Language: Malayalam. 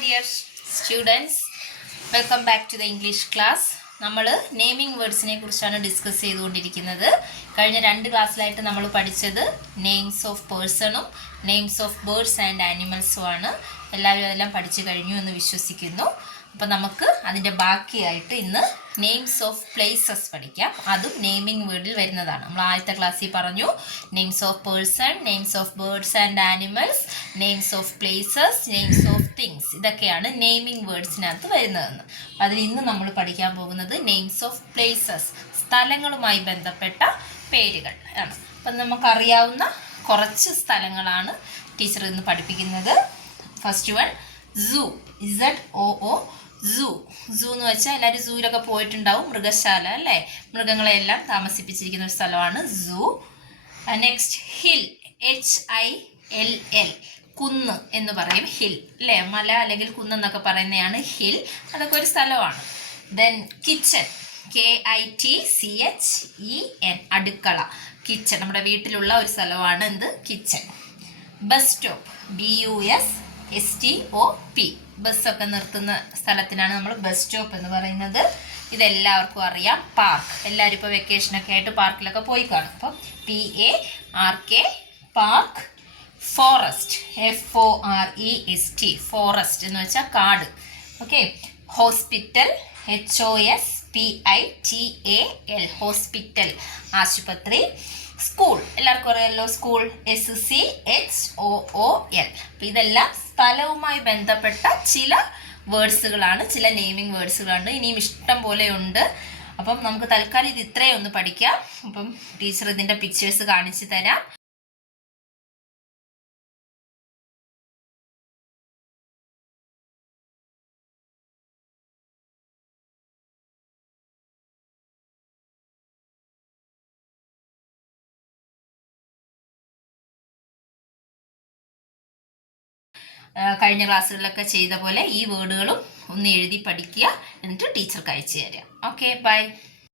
dear students, welcome back to the English class. നമ്മൾ നെയിമിംഗ് വേർഡ്സിനെ കുറിച്ചാണ് ഡിസ്കസ് ചെയ്തുകൊണ്ടിരിക്കുന്നത്. കഴിഞ്ഞ 2 ക്ലാസ്സിലായിട്ട് നമ്മൾ പഠിച്ചത് നെയിംസ് ഓഫ് പേഴ്സണും നെയിംസ് ഓഫ് ബേർഡ്സ് ആൻഡ് ആനിമൽസും ആണ്. എല്ലാവരും അതെല്ലാം പഠിച്ചു കഴിഞ്ഞു എന്ന് വിശ്വസിക്കുന്നു. അപ്പോൾ നമുക്ക് അതിൻ്റെ ബാക്കിയായിട്ട് ഇന്ന് നെയിംസ് ഓഫ് പ്ലേസസ് പഠിക്കാം. അതും നെയിമിംഗ് വേർഡിൽ വരുന്നതാണ്. നമ്മൾ ആദ്യത്തെ ക്ലാസ്സിൽ പറഞ്ഞു names of person, names of birds and animals, names of places, names of things. ഇതൊക്കെയാണ് നെയിമിംഗ് വേർഡ്സിനകത്ത് വരുന്നതെന്ന്. അതിൽ ഇന്ന് നമ്മൾ പഠിക്കാൻ പോകുന്നത് നെയിംസ് ഓഫ് പ്ലേസസ്, സ്ഥലങ്ങളുമായി ബന്ധപ്പെട്ട പേരുകൾ ആണ്. അപ്പം നമുക്കറിയാവുന്ന കുറച്ച് സ്ഥലങ്ങളാണ് ടീച്ചർ ഇന്ന് പഠിപ്പിക്കുന്നത്. ഫസ്റ്റ് വൺ സൂ, ZOO, സൂ. സൂ എന്ന് വെച്ചാൽ എല്ലാവരും സൂവിലൊക്കെ പോയിട്ടുണ്ടാവും, മൃഗശാല അല്ലേ, മൃഗങ്ങളെല്ലാം താമസിപ്പിച്ചിരിക്കുന്ന ഒരു സ്ഥലമാണ് സൂ. നെക്സ്റ്റ് ഹിൽ, HILL, കുന്ന് എന്ന് പറയും, ഹിൽ അല്ലേ, മല അല്ലെങ്കിൽ കുന്നെന്നൊക്കെ പറയുന്നതാണ് ഹിൽ, അതൊക്കെ ഒരു സ്ഥലമാണ്. ദെൻ കിച്ചൺ, KITCHEN, അടുക്കള, കിച്ചൺ നമ്മുടെ വീട്ടിലുള്ള ഒരു സ്ഥലമാണ് എന്ത്, കിച്ചൺ. ബസ് സ്റ്റോപ്പ്, BUSSTOP, ബസ്സൊക്കെ നിർത്തുന്ന സ്ഥലത്തിനാണ് നമ്മൾ ബസ് സ്റ്റോപ്പ് എന്ന് പറയുന്നത്. ഇതെല്ലാവർക്കും അറിയാം. പാർക്ക്, എല്ലാവരും ഇപ്പോൾ വെക്കേഷനൊക്കെ ആയിട്ട് പാർക്കിലൊക്കെ പോയി കാണും. അപ്പം PARK, park. Forest, FOREST, forest എന്ന് വെച്ചാൽ കാട്. ഓക്കെ. ഹോസ്പിറ്റൽ, HOSPITAL, ഹോസ്പിറ്റൽ, ആശുപത്രി. സ്കൂൾ, എല്ലാവർക്കും അറിയാമല്ലോ, സ്കൂൾ, SCHOOL. അപ്പം ഇതെല്ലാം സ്ഥലവുമായി ബന്ധപ്പെട്ട ചില വേർഡ്സുകളാണ്, ചില നെയിമിംഗ് വേർഡ്സുകളാണ്. ഇനിയും ഇഷ്ടം പോലെ ഉണ്ട്. അപ്പം നമുക്ക് തൽക്കാലം ഇത് ഇത്രയും ഒന്ന് പഠിക്കാം. അപ്പം ടീച്ചർ ഇതിൻ്റെ പിക്ചേഴ്സ് കാണിച്ചു തരാം. കഴിഞ്ഞ ക്ലാസ്സുകളിലൊക്കെ ചെയ്ത പോലെ ഈ വേർഡുകളും ഒന്ന് എഴുതി പഠിക്കുക, എന്നിട്ട് ടീച്ചർക്ക് അയച്ചു തരാം. Okay, by.